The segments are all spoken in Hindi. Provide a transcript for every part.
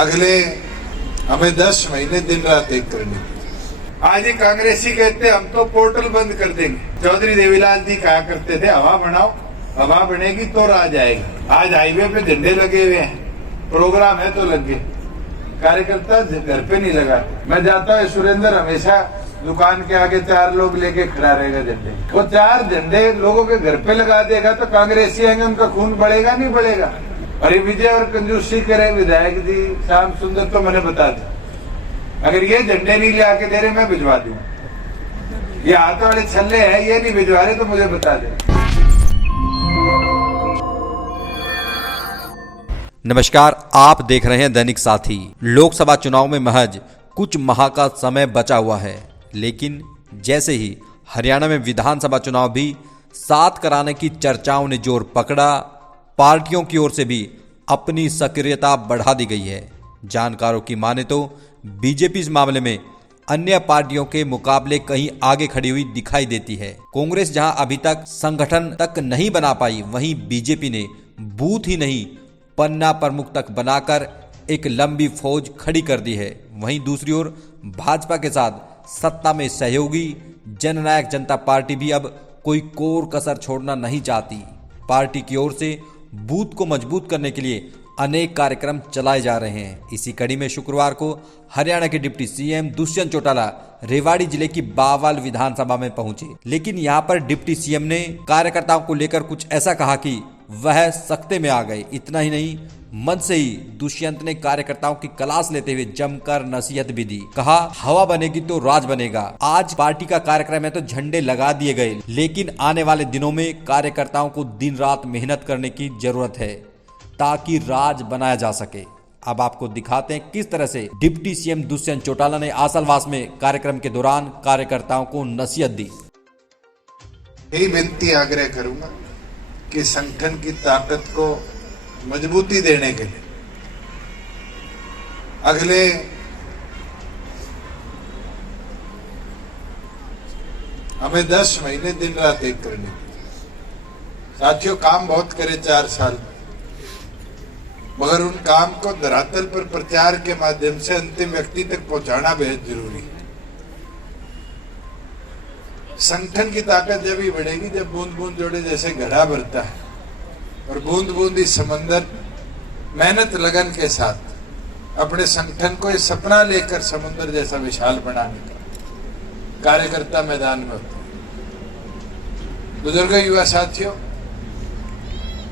अगले हमें 10 महीने दिन रात एक करनी। आज ही कांग्रेसी कहते हम तो पोर्टल बंद कर देंगे। चौधरी देवीलाल जी कहा करते थे हवा बनाओ, हवा बनेगी तो राज आएगा। आज हाईवे पे झंडे लगे हुए हैं, प्रोग्राम है तो लग गए, कार्यकर्ता घर पे नहीं लगा। मैं जाता है सुरेंद्र, हमेशा दुकान के आगे 4 लोग लेके खड़ा रहेगा झंडे। वो 4 झंडे लोगों के घर पे लगा देगा तो कांग्रेसी आएंगे, उनका खून बढ़ेगा नहीं बढ़ेगा। अरे विजय और कंजूसी करे विधायक जी श्याम सुंदर तो मैंने बता दिया, अगर ये झंडे नहीं ले आके दे रहे मैं भिजवा दूं। ये हाथ वाले छल्ले हैं, ये नहीं भिजवा रहे तो मुझे बता दे। नमस्कार, आप देख रहे हैं दैनिक साथी। लोकसभा चुनाव में महज कुछ माह का समय बचा हुआ है, लेकिन जैसे ही हरियाणा में विधानसभा चुनाव भी साथ कराने की चर्चाओं ने जोर पकड़ा, पार्टियों की ओर से भी अपनी सक्रियता बढ़ा दी गई है। जानकारों की माने तो बीजेपी इस मामले में अन्य पार्टियों के मुकाबले कहीं आगे खड़ी हुई दिखाई देती है। कांग्रेस जहां अभी तक संगठन तक नहीं बना पाई, वहीं बीजेपी ने बूथ ही नहीं पन्ना प्रमुख तक बनाकर एक लंबी फौज खड़ी कर दी है। वहीं दूसरी ओर भाजपा के साथ सत्ता में सहयोगी जननायक जनता पार्टी भी अब कोई कोर कसर छोड़ना नहीं चाहती। पार्टी की ओर से बूथ को मजबूत करने के लिए अनेक कार्यक्रम चलाए जा रहे हैं। इसी कड़ी में शुक्रवार को हरियाणा के डिप्टी सीएम दुष्यंत चौटाला रेवाड़ी जिले की बावल विधानसभा में पहुंचे, लेकिन यहां पर डिप्टी सीएम ने कार्यकर्ताओं को लेकर कुछ ऐसा कहा कि वह सख्ते में आ गए। इतना ही नहीं, मंच से ही दुष्यंत ने कार्यकर्ताओं की क्लास लेते हुए जमकर नसीहत भी दी। कहा हवा बनेगी तो राज बनेगा। आज पार्टी का कार्यक्रम है तो झंडे लगा दिए गए, लेकिन आने वाले दिनों में कार्यकर्ताओं को दिन रात मेहनत करने की जरूरत है ताकि राज बनाया जा सके। अब आपको दिखाते हैं किस तरह से डिप्टी सीएम दुष्यंत चौटाला ने आसलवास में कार्यक्रम के दौरान कार्यकर्ताओं को नसीहत दी। यही विनती आग्रह करूंगा कि संगठन की ताकत को मजबूती देने के लिए अगले हमें 10 महीने दिन रात एक करनी। साथियों, काम बहुत करे 4 साल, मगर उन काम को धरातल पर प्रचार के माध्यम से अंतिम व्यक्ति तक पहुंचाना बेहद जरूरी है। संगठन की ताकत जब ही बढ़ेगी जब बूंद बूंद जोड़े जैसे घड़ा भरता है और बूंद बूंद ही समंदर मेहनत लगन के साथ अपने संगठन को इस सपना लेकर समुद्र जैसा विशाल बनाने का कार्यकर्ता मैदान में होते हैं। बुजुर्ग युवा साथियों,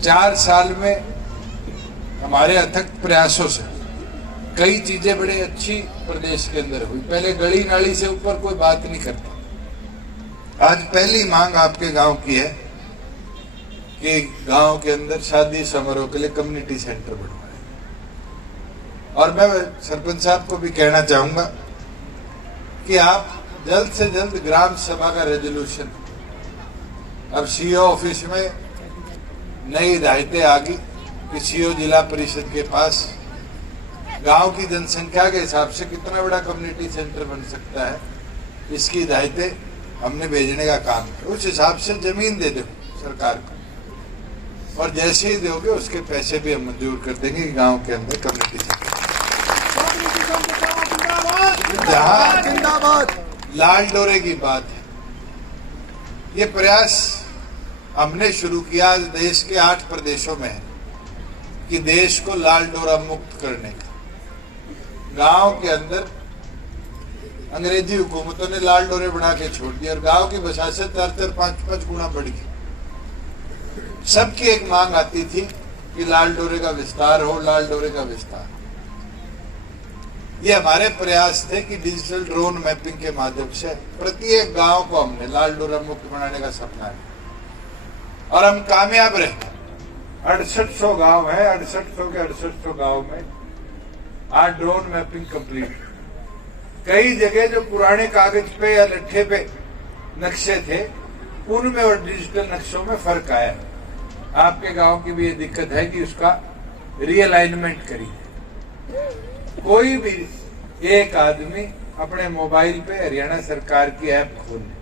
4 साल में हमारे अथक प्रयासों से कई चीजें बड़े अच्छी प्रदेश के अंदर हुई। पहले गली नाली से ऊपर कोई बात नहीं करता। आज पहली मांग आपके गांव की है कि गांव के अंदर शादी समारोह के लिए कम्युनिटी सेंटर बनवाए। और मैं सरपंच साहब को भी कहना चाहूंगा कि आप जल्द से जल्द ग्राम सभा का रेजोल्यूशन, अब सीओ ऑफिस में नई हिदायतें आ गई कि सीओ जिला परिषद के पास गांव की जनसंख्या के हिसाब से कितना बड़ा कम्युनिटी सेंटर बन सकता है, इसकी हिदायतें हमने भेजने का काम है। उस हिसाब से जमीन दे दो सरकार को, और जैसे ही दोगे उसके पैसे भी हम मंजूर कर देंगे कि गांव के अंदर कम्युनिटी सेंटर। जहां लाल डोरे की बात है, ये प्रयास हमने शुरू किया देश के 8 प्रदेशों में है कि देश को लाल डोरा मुक्त करने का। गांव के अंदर अंग्रेजी हुकूमतों ने लाल डोरे बना के छोड़ दिया और गांव की बसासत 4-4, 5-5 गुना बढ़ गई। सबकी एक मांग आती थी कि लाल डोरे का विस्तार हो, लाल डोरे का विस्तार। ये हमारे प्रयास थे कि डिजिटल ड्रोन मैपिंग के माध्यम से प्रत्येक गांव को हमने लाल डोरा मुक्त बनाने का सपना है और हम कामयाब रहे। 6800 गांव है, 6800 के 6800 गांव में आज ड्रोन मैपिंग कंप्लीट। कई जगह जो पुराने कागज पे या लट्ठे पे नक्शे थे, उनमें और डिजिटल नक्शों में फर्क आया। आपके गांव की भी ये दिक्कत है कि उसका रीअलाइनमेंट करिए। कोई भी एक आदमी अपने मोबाइल पे हरियाणा सरकार की ऐप खोल ले।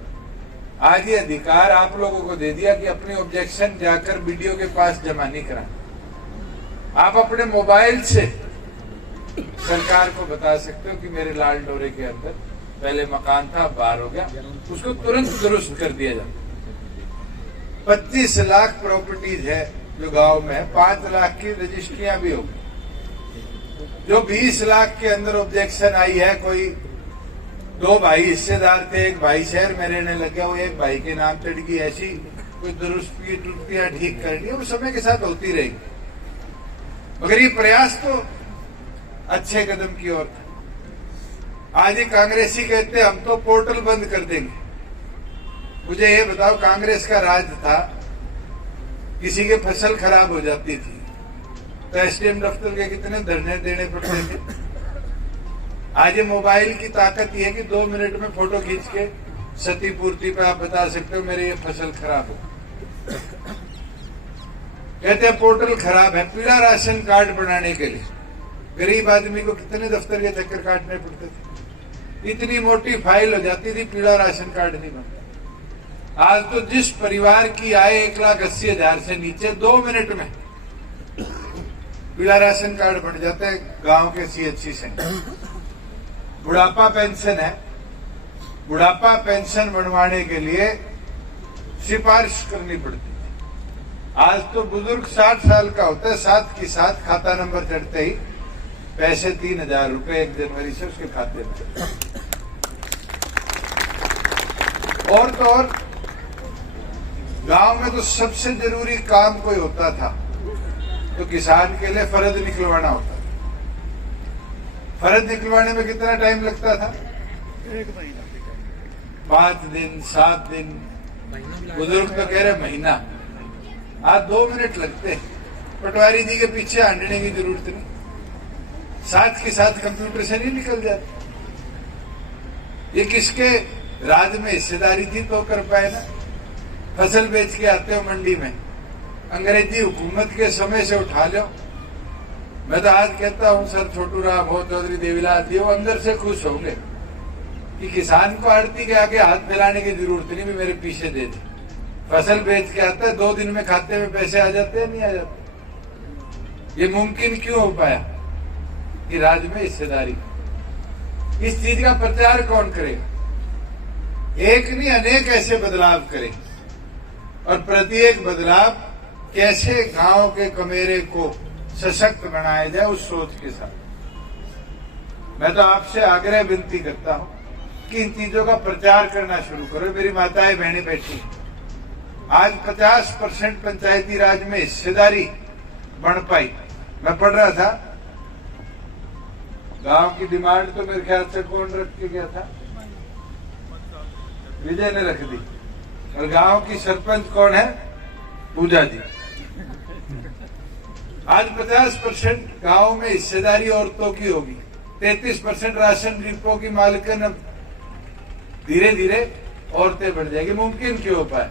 आज ये अधिकार आप लोगों को दे दिया कि अपनी ऑब्जेक्शन जाकर बीडीओ के पास जमा नहीं कराना। आप अपने मोबाइल से सरकार को बता सकते हो कि मेरे लाल डोरे के अंदर पहले मकान था, अब बाहर हो गया, उसको तुरंत दुरुस्त कर दिया जाता। 25 लाख प्रॉपर्टीज है जो गांव में है, 5 लाख की रजिस्ट्रियां भी होगी। जो 20 लाख के अंदर ऑब्जेक्शन आई है, कोई 2 भाई हिस्सेदार थे, एक भाई शहर में रहने लगे, वो एक भाई के नाम चढ़ गई, ऐसी कोई दुरुस्ती त्रुटियां ठीक करनी, वो समय के साथ होती रहेगी। मगर ये प्रयास तो अच्छे कदम की ओर था। आज ही कांग्रेसी कहते हम तो पोर्टल बंद कर देंगे। मुझे ये बताओ, कांग्रेस का राज था, किसी के फसल खराब हो जाती थी तो एसडीएम दफ्तर के कितने धरने देने पड़ते थे। आज ये मोबाइल की ताकत ये है कि 2 मिनट में फोटो खींच के क्षतिपूर्ति पे आप बता सकते हो मेरे ये फसल खराब हो। कहते हैं पोर्टल खराब है। पीला राशन कार्ड बनाने के लिए गरीब आदमी को कितने दफ्तर के चक्कर काटने पड़ते थे, इतनी मोटी फाइल हो जाती थी, पीला राशन कार्ड नहीं बनता। आज तो जिस परिवार की आय 1,80,000 से नीचे 2 मिनट में पीला राशन कार्ड बन जाता है गांव के सीएचसी से। बुढ़ापा पेंशन है, बुढ़ापा पेंशन बनवाने के लिए सिफारिश करनी पड़ती है। आज तो बुजुर्ग 60 साल का होता है, साथ के साथ खाता नंबर चढ़ते ही पैसे 3,000 रुपए 1 जनवरी से उसके खाते में। और तो और गांव में तो सबसे जरूरी काम कोई होता था तो किसान के लिए फर्ज निकलवाना होता था। फर्ज निकलवाने में कितना टाइम लगता था? 1 महीना, 5 दिन, 7 दिन, बुजुर्ग तो कह रहे महीना। आज 2 मिनट लगते हैं। पटवारी जी के पीछे हांडने की जरूरत नहीं, साथ के साथ कंप्यूटर से नहीं निकल जाते। ये किसके राज में हिस्सेदारी थी तो कर पाए ना। फसल बेच के आते हो मंडी में, अंग्रेजी हुकूमत के समय से उठा लो। मैं तो आज कहता हूं सर छोटू राम हो, चौधरी देवीलाल जी वो अंदर से खुश होंगे कि किसान को आड़ती के आगे हाथ फैलाने की जरूरत नहीं, भी मेरे पीछे दे दे। फसल बेच के आता है, 2 दिन में खाते में पैसे आ जाते हैं, नहीं आ जाते। ये मुमकिन क्यों हो पाया कि राज्य में हिस्सेदारी? इस चीज का प्रचार कौन करेगा? एक नहीं अनेक ऐसे बदलाव करें, और प्रत्येक बदलाव कैसे गांव के कमेरे को सशक्त बनाया जाए उस सोच के साथ। मैं तो आपसे आग्रह विनती करता हूं कि इन चीजों का प्रचार करना शुरू करो। मेरी माताएं बहनें बैठी, आज 50% पंचायती राज में हिस्सेदारी बढ़ पाई। मैं पढ़ रहा था, गांव की डिमांड तो मेरे ख्याल से कौन रख के गया था? विजय ने रख दी। और गांव की सरपंच कौन है? पूजा जी। आज 50% गांव में हिस्सेदारी औरतों की होगी। 33% राशन डिपो की मालिकन अब धीरे धीरे औरतें बढ़ जाएगी। मुमकिन क्यों हो पाए?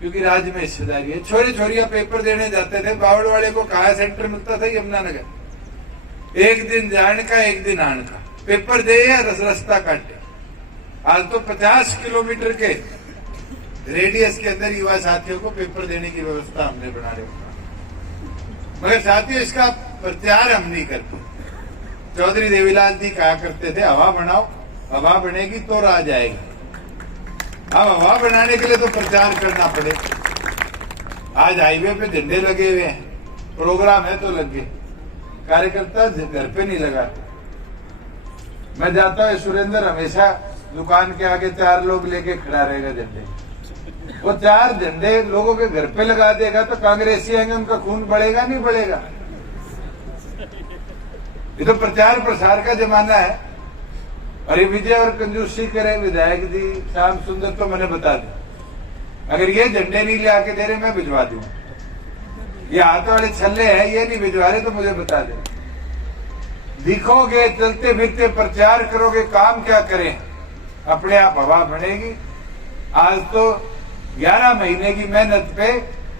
क्योंकि राज्य में हिस्सेदारी है। छोरे छोरियां पेपर देने जाते थे, बावड़ वाले को कहा सेंटर मिलता था? यमुनानगर। एक दिन जाने का, एक दिन आने का, पेपर दे या रास्ता काटे। आज तो 50 किलोमीटर के रेडियस के अंदर युवा साथियों को पेपर देने की व्यवस्था हमने बना रही। मगर साथियों, इसका प्रचार हम नहीं करते। चौधरी देवीलाल जी कहा करते थे, हवा बनाओ, हवा बनेगी तो राज आएगी। अब हवा बनाने के लिए तो प्रचार करना पड़ेगा। आज हाईवे पे झंडे लगे हुए हैं, प्रोग्राम है तो लगे, कार्यकर्ता घर पे नहीं लगाते। मैं जाता हूँ, सुरेंद्र हमेशा दुकान के आगे 4 लोग लेके खड़ा रहेगा झंडे। वो 4 झंडे लोगों के घर पे लगा देगा तो कांग्रेसी आएंगे, उनका खून बढ़ेगा नहीं बढ़ेगा? ये तो प्रचार प्रसार का जमाना है। और ये विजय और कंजूसी करें विधायक जी श्याम सुंदर तो मैंने बता दिया। अगर ये झंडे नहीं ले आके दे रहे मैं भिजवा दूं। ये हाथ वाले छल्ले हैं, ये नहीं भिजवा रहे तो मुझे बता दे। दिखोगे, चलते फिरते प्रचार करोगे, काम क्या करें, अपने आप हवा बनेगी। आज तो 11 महीने की मेहनत पे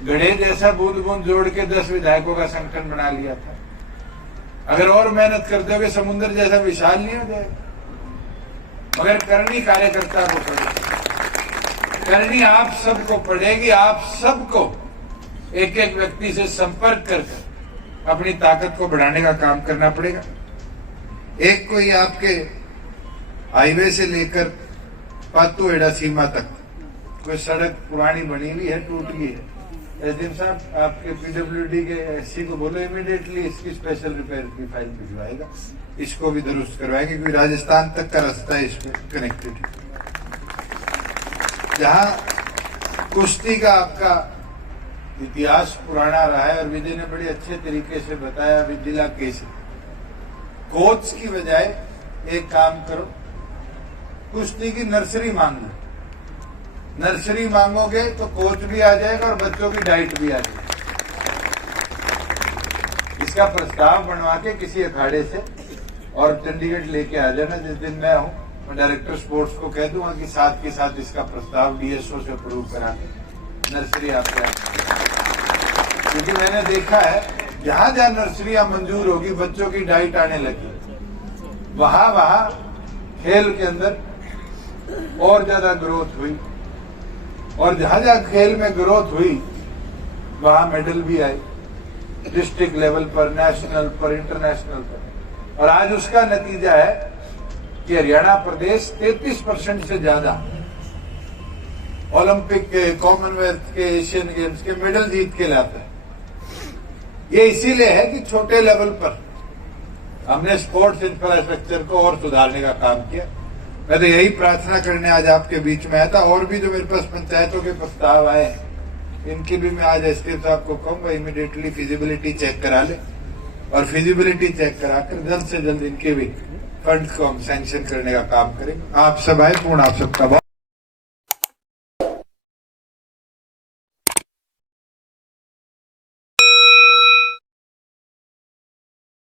गढ़े जैसा बूंद बूंद जोड़ के 10 विधायकों का संगठन बना लिया था। अगर और मेहनत कर दोगे समुद्र जैसा विशाल नहीं हो जाएगा। मगर करनी कार्यकर्ता को पड़ेगी, करनी आप सबको पड़ेगी। आप सबको एक एक व्यक्ति से संपर्क कर अपनी ताकत को बढ़ाने का काम करना पड़ेगा। एक कोई आपके हाईवे से लेकर पातुएड़ा सीमा तक कोई सड़क पुरानी बनी हुई है, टूट गई है, एसडीएम साहब आपके पीडब्ल्यूडी के एससी को बोलो इमीडिएटली इसकी स्पेशल रिपेयर की फाइल भिजवाएगा, इसको भी दुरुस्त करवाएंगे, क्योंकि राजस्थान तक का रास्ता है इसमें कनेक्टेड। जहां कुश्ती का आपका इतिहास पुराना रहा है और विजय ने बड़े अच्छे तरीके से बताया, अभी जिला केस कोच की बजाय एक काम करो, कुश्ती की नर्सरी मांग लो। नर्सरी मांगोगे तो कोच भी आ जाएगा और बच्चों की डाइट भी आ जाएगी। इसका प्रस्ताव बनवा के किसी अखाड़े से और चंडीगढ़ लेके आ जाना, जिस दिन मैं हूं मैं डायरेक्टर स्पोर्ट्स को कह दूंगा कि साथ के साथ इसका प्रस्ताव डीएसओ से अप्रूव करा के नर्सरी आपके क्योंकि मैंने देखा है जहां जहां नर्सरियां मंजूर होगी बच्चों की डाइट आने लगी, वहां खेल के अंदर और ज्यादा ग्रोथ हुई, और जहां जहां खेल में ग्रोथ हुई वहां मेडल भी आए, डिस्ट्रिक्ट लेवल पर, नेशनल पर, इंटरनेशनल पर। और आज उसका नतीजा है कि हरियाणा प्रदेश 33% से ज्यादा ओलंपिक के, कॉमनवेल्थ के, एशियन गेम्स के मेडल जीत के लाता है। ये इसीलिए है कि छोटे लेवल पर हमने स्पोर्ट्स इंफ्रास्ट्रक्चर को और सुधारने का काम किया। मैं तो यही प्रार्थना करने आज आपके बीच में आया था। और भी जो मेरे पास पंचायतों के प्रस्ताव आए इनकी भी मैं आज एसडीएम साहब को कहूंगा इमीडिएटली फिजिबिलिटी चेक करा ले, और फिजिबिलिटी चेक कराकर जल्द से जल्द इनके भी फंड को हम सैंक्शन करने का काम करेंगे। आप सब आए, पूर्ण आप सबका बहुत